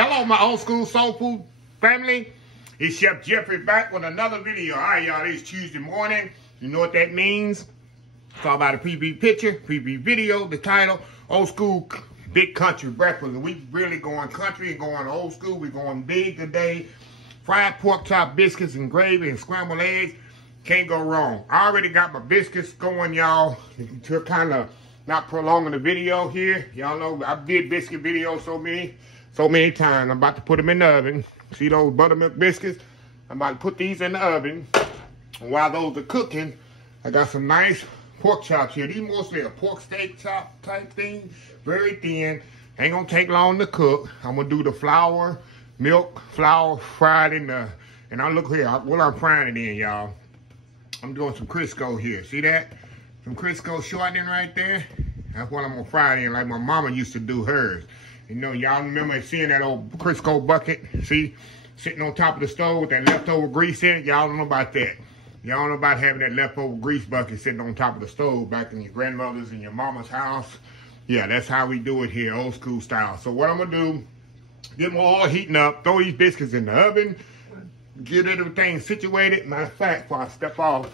Hello, my old school soul food family. It's Chef Jeffrey back with another video. All right, y'all, it's Tuesday morning. You know what that means? It's all about a preview picture, preview video, the title, old school big country breakfast. And we really going country and going old school. We're going big today. Fried pork chop, biscuits and gravy and scrambled eggs. Can't go wrong. I already got my biscuits going, y'all, to kind of not prolonging the video here. Y'all know I did biscuit videos so many times. I'm about to put them in the oven. See those buttermilk biscuits? I'm about to put these in the oven. And while those are cooking, I got some nice pork chops here. These mostly a pork steak chop type thing. Very thin. Ain't gonna take long to cook. I'm gonna do the flour, milk, flour fried in the, and I look here, what I'm frying it in, y'all. I'm doing some Crisco here. See that? Some Crisco shortening right there. That's what I'm gonna fry it in, like my mama used to do hers. You know, y'all remember seeing that old Crisco bucket, see, sitting on top of the stove with that leftover grease in it? Y'all don't know about that. Y'all don't know about having that leftover grease bucket sitting on top of the stove back in your grandmother's and your mama's house. Yeah, that's how we do it here, old school style. So what I'm gonna do, get my oil heating up, throw these biscuits in the oven, get everything situated. Matter of fact, before I step off,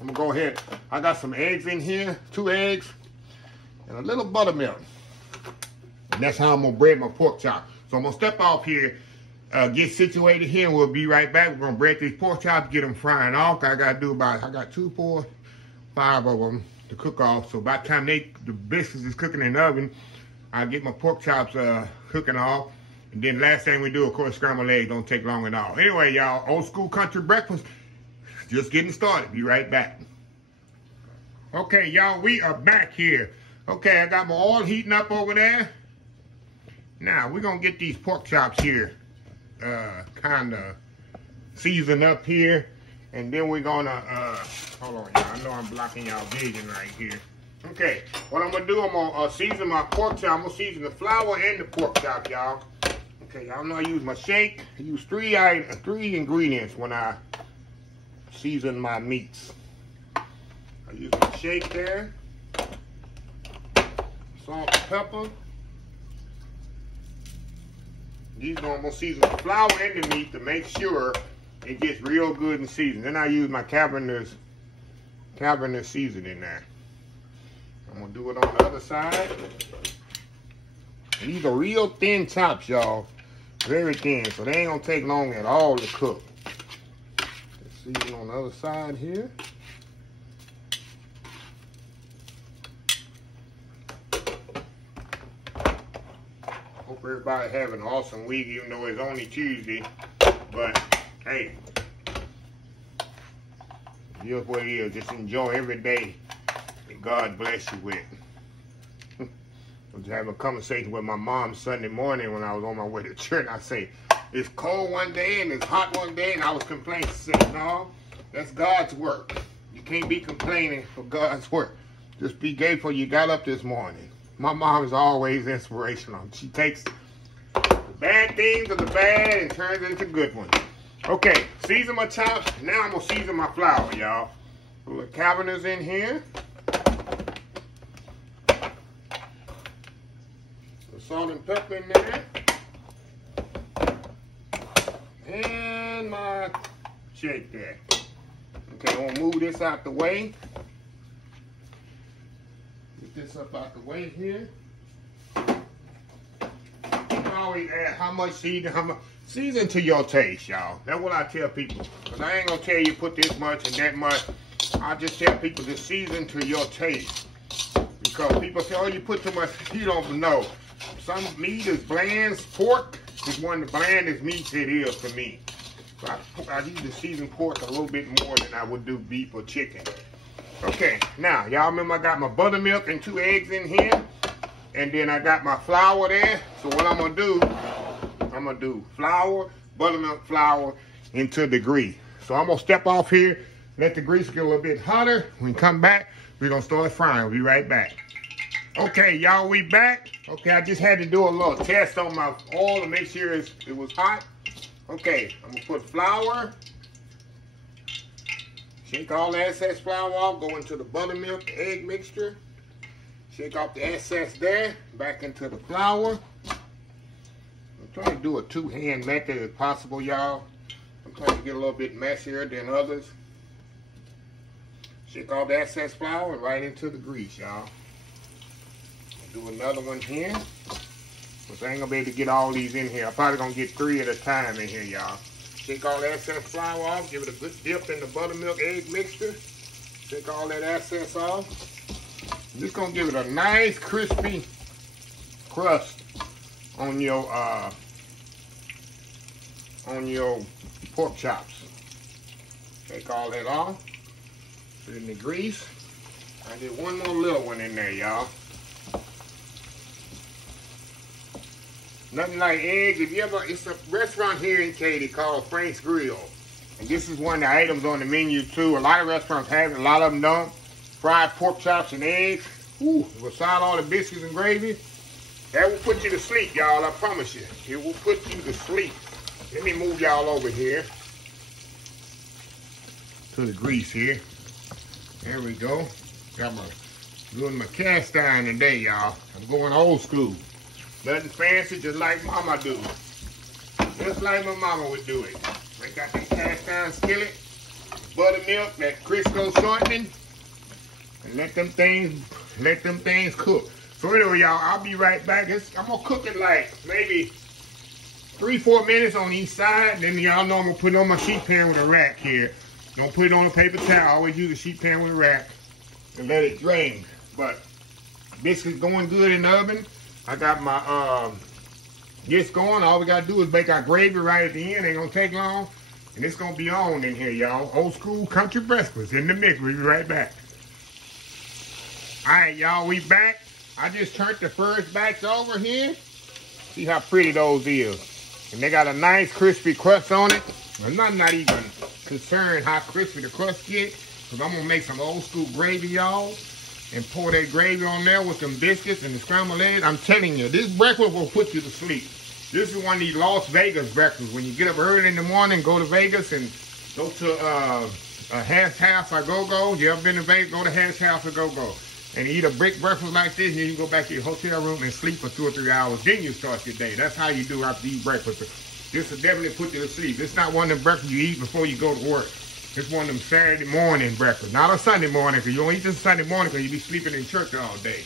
I'm gonna go ahead. I got some eggs in here, 2 eggs, and a little buttermilk. And that's how I'm gonna bread my pork chop. So I'm gonna step off here, get situated here, and we'll be right back. We're gonna bread these pork chops, get them frying off. I got 2, 4, 5 of them to cook off. So by the time the biscuits is cooking in the oven, I'll get my pork chops cooking off. And then last thing we do, of course, scrambled eggs. Don't take long at all. Anyway, y'all, old school country breakfast, just getting started. Be right back. Okay, y'all, we are back here. Okay, I got my oil heating up over there. Now, we're going to get these pork chops here kind of seasoned up here. And then we're going to, hold on, y'all. I know I'm blocking y'all vision right here. Okay, what I'm going to do, I'm going to season my pork chop. I'm going to season the flour and the pork chop, y'all. Okay, y'all know I use my shake. I use three ingredients when I season my meats. I use my shake there. Salt and pepper. These I'm gonna season the flour and the meat to make sure it gets real good and seasoned. Then I use my Cabernet seasoning there. I'm gonna do it on the other side. And these are real thin chops, y'all. Very thin, so they ain't gonna take long at all to cook. Just season on the other side here. Hope everybody having an awesome week, even though it's only Tuesday. But hey, here's what it is. Just enjoy every day that God bless you with. I was having a conversation with my mom Sunday morning when I was on my way to church. I say, it's cold one day and it's hot one day, and I was complaining. She said, no, that's God's work. You can't be complaining for God's work. Just be grateful you got up this morning. My mom is always inspirational. She takes the bad things of the bad and turns it into good ones. Okay, season my chops. Now I'm going to season my flour, y'all. A little Cabernet's in here. The salt and pepper in there. And my shake there. Okay, I'm going to move this out the way. This up out the way here. You can always add how much season to your taste, y'all. That's what I tell people. Because I ain't gonna tell you put this much and that much. I just tell people to season to your taste. Because people say, oh, you put too much. You don't know. Some meat is bland. Pork is one of the blandest meats it is for me. So I usually season pork a little bit more than I would do beef or chicken. Okay, now, y'all remember I got my buttermilk and 2 eggs in here. And then I got my flour there. So what I'm going to do, flour, buttermilk flour into the grease. So I'm going to step off here, let the grease get a little bit hotter. When we come back, we're going to start frying. We'll be right back. Okay, y'all, we back. Okay, I just had to do a little test on my oil to make sure it was hot. Okay, I'm going to put flour. Shake all the excess flour off, go into the buttermilk, the egg mixture. Shake off the excess there, back into the flour. trying to do a two-hand method if possible, y'all. I'm trying to get a little bit messier than others. Shake off the excess flour and right into the grease, y'all. Do another one here. But I ain't gonna be able to get all these in here. I'm probably gonna get 3 at a time in here, y'all. Shake all the excess flour off. Give it a good dip in the buttermilk egg mixture. Shake all that excess off. I'm just gonna give it a nice crispy crust on your pork chops. Take all that off. Put it in the grease. I did one more little one in there, y'all. Nothing like eggs. If you ever, it's a restaurant here in Katy called Frank's Grill. And this is one of the items on the menu too. A lot of restaurants have it, a lot of them don't. Fried pork chops and eggs. Ooh, beside all the biscuits and gravy. That will put you to sleep, y'all, I promise you. It will put you to sleep. Let me move y'all over here to the grease here. There we go. Doing my cast iron today, y'all. I'm going old school. Nothing fancy, just like mama do. Just like my mama would do it. I got that cast iron skillet, buttermilk, that Crisco shortening, and let them things cook. So anyway, y'all, I'll be right back. I'm gonna cook it like maybe 3-4 minutes on each side. Then y'all know I'm gonna put it on my sheet pan with a rack here. Don't put it on a paper towel. I always use a sheet pan with a rack and let it drain. But biscuits going good in the oven. I got my this going. All we gotta do is make our gravy right at the end. Ain't gonna take long. And it's gonna be on in here, y'all. Old school country breakfast in the mix. We'll be right back. All right, y'all, we back. I just turned the first batch over here. See how pretty those is. And they got a nice crispy crust on it. I'm not even concerned how crispy the crust get, because I'm gonna make some old school gravy, y'all. And pour that gravy on there with some biscuits and the scrambled eggs. I'm telling you, this breakfast will put you to sleep. This is one of these Las Vegas breakfasts. When you get up early in the morning, go to Vegas and go to a Hash House or Go-Go. You ever been to Vegas? Go to Hash House or Go-Go. And eat a big breakfast like this, and then you can go back to your hotel room and sleep for 2 or 3 hours. Then you start your day. That's how you do after you eat breakfast. This will definitely put you to sleep. It's not one of them breakfasts you eat before you go to work. It's one of them Saturday morning breakfasts. Not a Sunday morning, because you don't eat this Sunday morning because you be sleeping in church all day.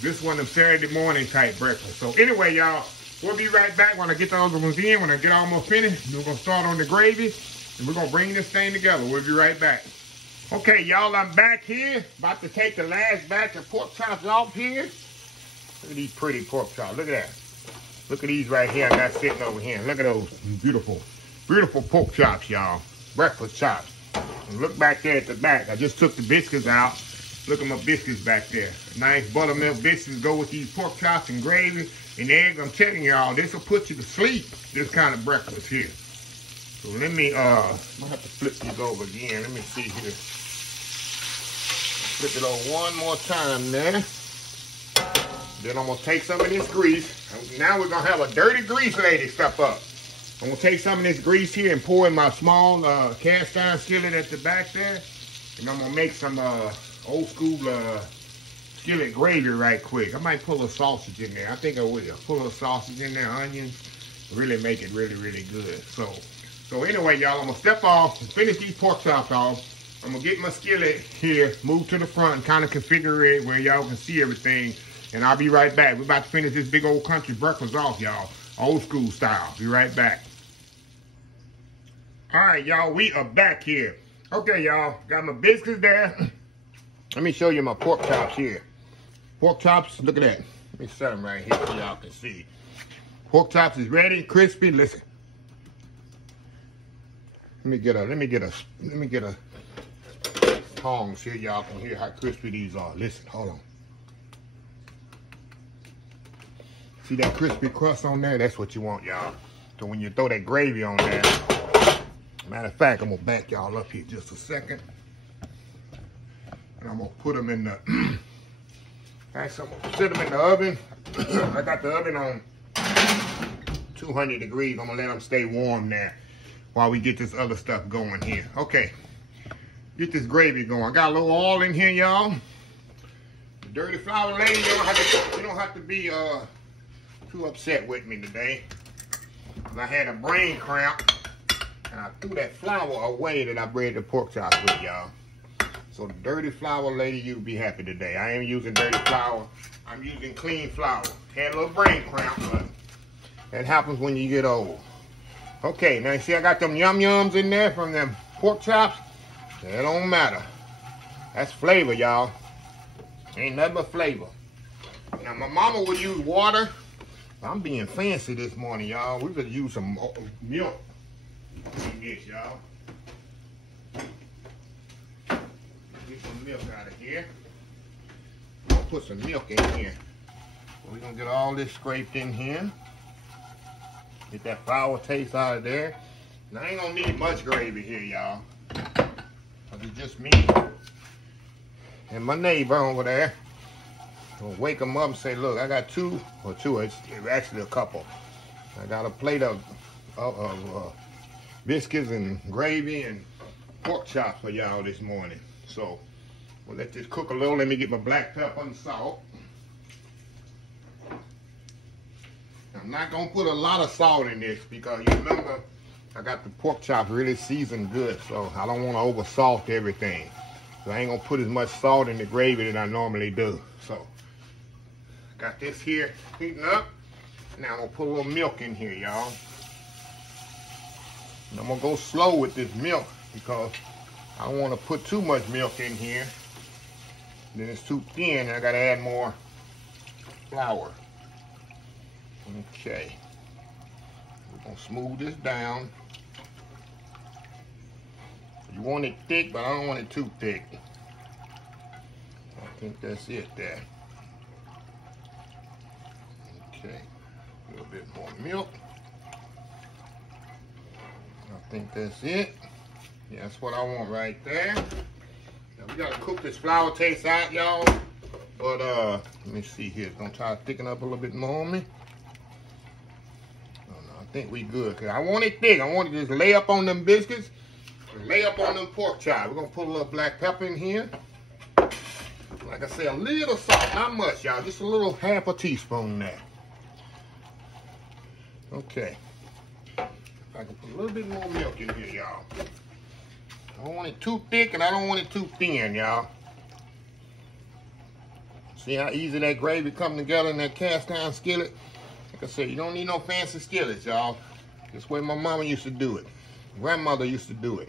This one of them Saturday morning type breakfast. So anyway, y'all, we'll be right back when I get the other ones in. When I get almost finished, we're going to start on the gravy, and we're going to bring this thing together. We'll be right back. Okay, y'all, I'm back here. About to take the last batch of pork chops off here. Look at these pretty pork chops. Look at that. Look at these right here I got sitting over here. Look at those beautiful, beautiful pork chops, y'all. Breakfast chops. And look back there at the back. I just took the biscuits out. Look at my biscuits back there. Nice buttermilk biscuits go with these pork chops and gravy and eggs. I'm telling y'all, this will put you to sleep, this kind of breakfast here. So let me, I'm gonna have to flip these over again. Let me see here. Flip it over one more time there. Then I'm gonna take some of this grease. Now we're gonna have a dirty grease lady step up. I'm gonna take some of this grease here and pour in my small cast iron skillet at the back there. And I'm gonna make some old school skillet gravy right quick. I might put a little sausage in there. I think I will. Put a little sausage in there, onions. Really make it really, really good. So anyway, y'all, I'm gonna step off and finish these pork chops off. I'm gonna get my skillet here, move to the front, and kind of configure it where y'all can see everything. And I'll be right back. We're about to finish this big old country breakfast off, y'all. Old school style. Be right back. All right, y'all, we are back here. Okay, y'all, got my biscuits there. Let me show you my pork chops here. Pork chops, look at that. Let me set them right here so y'all can see. Pork chops is ready, crispy. Listen. Let me get a tongs here, y'all can hear how crispy these are. Listen, hold on. See that crispy crust on there? That's what you want, y'all. So when you throw that gravy on there, matter of fact, I'm gonna back y'all up here just a second. And I'm gonna put them in the, actually I'm gonna sit them in the oven. I got the oven on 200 degrees. I'm gonna let them stay warm there while we get this other stuff going here. Okay, get this gravy going. I got a little oil in here, y'all. The dirty flour lady, you don't have to be too upset with me today. because I had a brain cramp. And I threw that flour away that I breaded the pork chops with, y'all. So the dirty flour lady, you'll be happy today. I ain't using dirty flour. I'm using clean flour. Had a little brain cramp, but that happens when you get old. Okay, now you see I got them yum-yums in there from them pork chops. That don't matter. That's flavor, y'all. Ain't nothing but flavor. Now, my mama would use water. I'm being fancy this morning, y'all. We could use some milk in this, y'all. Get some milk out of here. I'm gonna put some milk in here. We're gonna get all this scraped in here. Get that flour taste out of there. Now, I ain't gonna need much gravy here, y'all. It's just me and my neighbor over there. I'll wake them up and say, look, I got two, it's actually a couple. I got a plate of biscuits and gravy and pork chops for y'all this morning. So we'll let this cook a little. Let me get my black pepper and salt. I'm not gonna put a lot of salt in this because you remember I got the pork chops really seasoned good, so I don't want to over salt everything. So I ain't gonna put as much salt in the gravy that I normally do. So got this here heating up. Now I'm gonna put a little milk in here, y'all. And I'm gonna go slow with this milk because I don't want to put too much milk in here. Then it's too thin and I gotta add more flour. Okay. We're gonna smooth this down. You want it thick, but I don't want it too thick. I think that's it there. Okay. A little bit more milk. I think that's it. Yeah, that's what I want right there. Now we gotta cook this flour taste out, y'all. But let me see here. It's gonna try to thicken up a little bit more on me. I think we good, cause I want it thick. I want it to just lay up on them biscuits, lay up on them pork chops. We're gonna put a little black pepper in here. Like I said, a little salt, not much, y'all. Just a little half a teaspoon there. Okay. I can put a little bit more milk in here, y'all. I don't want it too thick and I don't want it too thin, y'all. See how easy that gravy come together in that cast iron skillet? Like I said, you don't need no fancy skillets, y'all. This way my mama used to do it. Grandmother used to do it.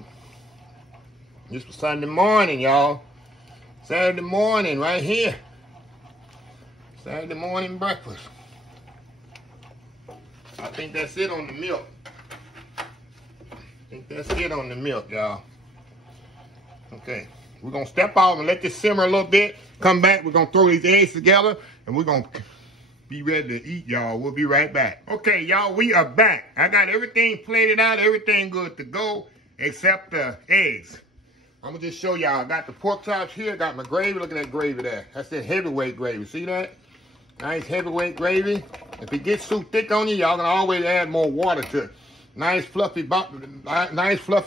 This was Sunday morning, y'all. Saturday morning, right here. Saturday morning breakfast. I think that's it on the milk. I think that's it on the milk, y'all. Okay, we're gonna step out and let this simmer a little bit. Come back, we're gonna throw these eggs together and we're gonna be ready to eat, y'all. We'll be right back. Okay, y'all, we are back. I got everything plated out, everything good to go, except the eggs. I'm gonna just show y'all. I got the pork chops here, got my gravy. Look at that gravy there. That's that heavyweight gravy. See that? Nice heavyweight gravy. If it gets too thick on you, y'all can always add more water to it. Nice fluffy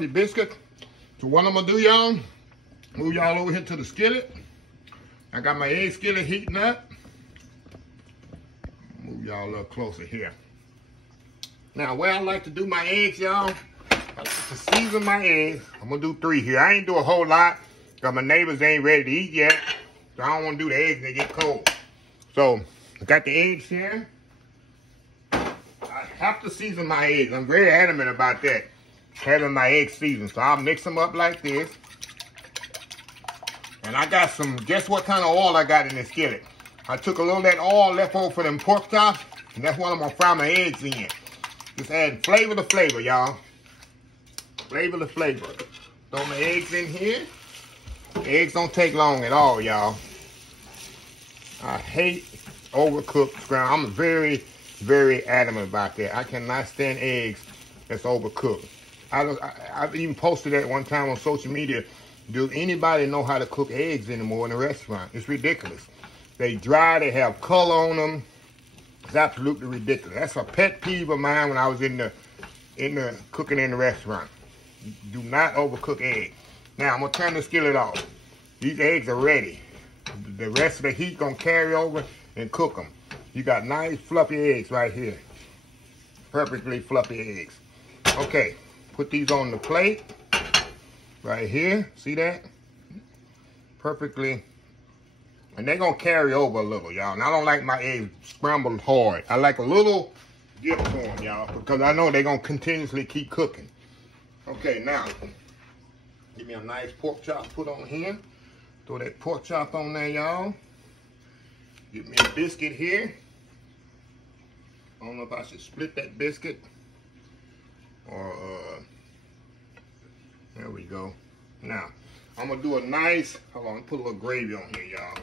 biscuit. So what I'm gonna do, y'all, move y'all over here to the skillet. I got my egg skillet heating up. Move y'all a little closer here. Now, where I like to do my eggs, y'all, I like to season my eggs. I'm gonna do 3 here. I ain't do a whole lot because my neighbors ain't ready to eat yet. So I don't want to do the eggs when they get cold. So I got the eggs here. I have to season my eggs. I'm very adamant about that, having my eggs seasoned. So I'll mix them up like this. And I got some, guess what kind of oil I got in this skillet? I took a little of that oil left over for them pork chops, and that's what I'm gonna fry my eggs in. Just add flavor to flavor, y'all. Flavor to flavor. Throw my eggs in here. Eggs don't take long at all, y'all. I hate overcooked scrambled. I'm very, very adamant about that. I cannot stand eggs that's overcooked. I've even posted that one time on social media. Does anybody know how to cook eggs anymore in a restaurant? It's ridiculous. They dry, they have color on them. It's absolutely ridiculous. That's a pet peeve of mine when I was in the cooking in the restaurant. Do not overcook eggs. Now I'm gonna turn the skillet off. These eggs are ready. The rest of the heat gonna carry over and cook them. You got nice fluffy eggs right here. perfectly fluffy eggs. Okay, put these on the plate right here. See that? Perfectly. And they're gonna carry over a little, y'all. And I don't like my eggs scrambled hard. I like a little dip to them, y'all, because I know they're gonna continuously keep cooking. Okay, now, give me a nice pork chop put on here. Throw that pork chop on there, y'all. Get me a biscuit here. I don't know if I should split that biscuit or, there we go. Now, I'm gonna do a nice, hold on, put a little gravy on here, y'all.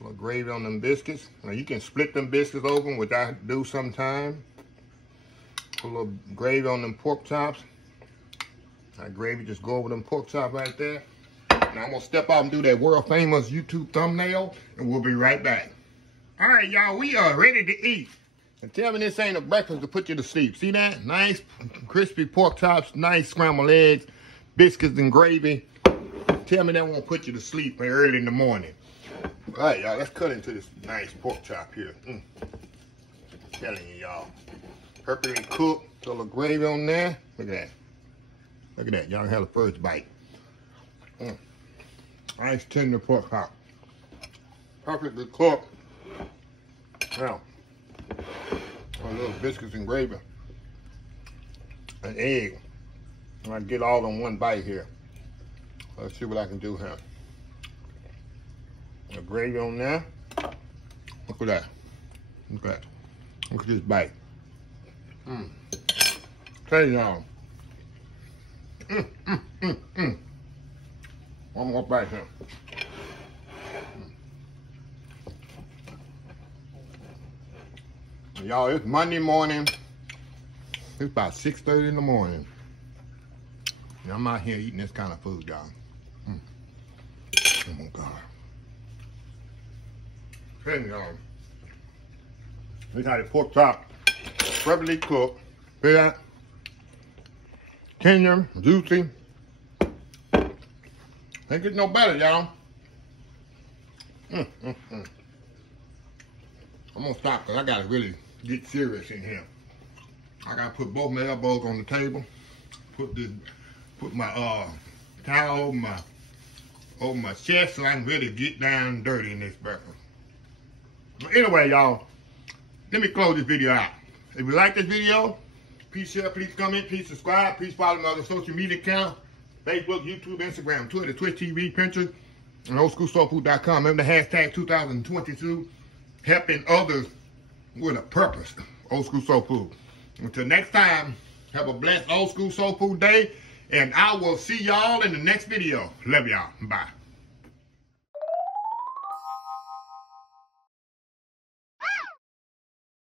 A little gravy on them biscuits. Now, you can split them biscuits open, which I do sometimes. Put a little gravy on them pork chops. That gravy just go over them pork chops right there. Now, I'm gonna step out and do that world famous YouTube thumbnail, and we'll be right back. All right, y'all, we are ready to eat. And tell me this ain't a breakfast to put you to sleep. See that? Nice crispy pork chops, nice scrambled eggs, biscuits and gravy. Tell me that won't put you to sleep early in the morning. All right, y'all, let's cut into this nice pork chop here. Telling you, y'all. Perfectly cooked. A little gravy on there. Look at that. Look at that. Y'all have the first bite. Nice tender pork chop. Perfectly cooked. Now, a little biscuits and gravy. An egg. I get all in one bite here. Let's see what I can do here. The gravy on there. Look at that. Look at that. Look at this bite. Tell y'all. One more bite here. Y'all, it's Monday morning. It's about 6:30 in the morning. And I'm out here eating this kind of food, y'all. Oh my God. Hey, y'all. This how the pork chop, perfectly cooked. See that? Tender, juicy. Ain't getting no better, y'all. I'm gonna stop because I gotta really get serious in here. I gotta put both my elbows on the table. Put my towel over my chest so I can really get down dirty in this breakfast. But anyway, y'all, let me close this video out. If you like this video, please share, please comment, please subscribe, please follow my other social media accounts: Facebook, YouTube, Instagram, Twitter, Twitch TV, Pinterest, and oldschoolsoulfood.com. Remember the hashtag 2022, helping others with a purpose. Old School Soul Food. Until next time, have a blessed Old School Soul Food day, and I will see y'all in the next video. Love y'all. Bye.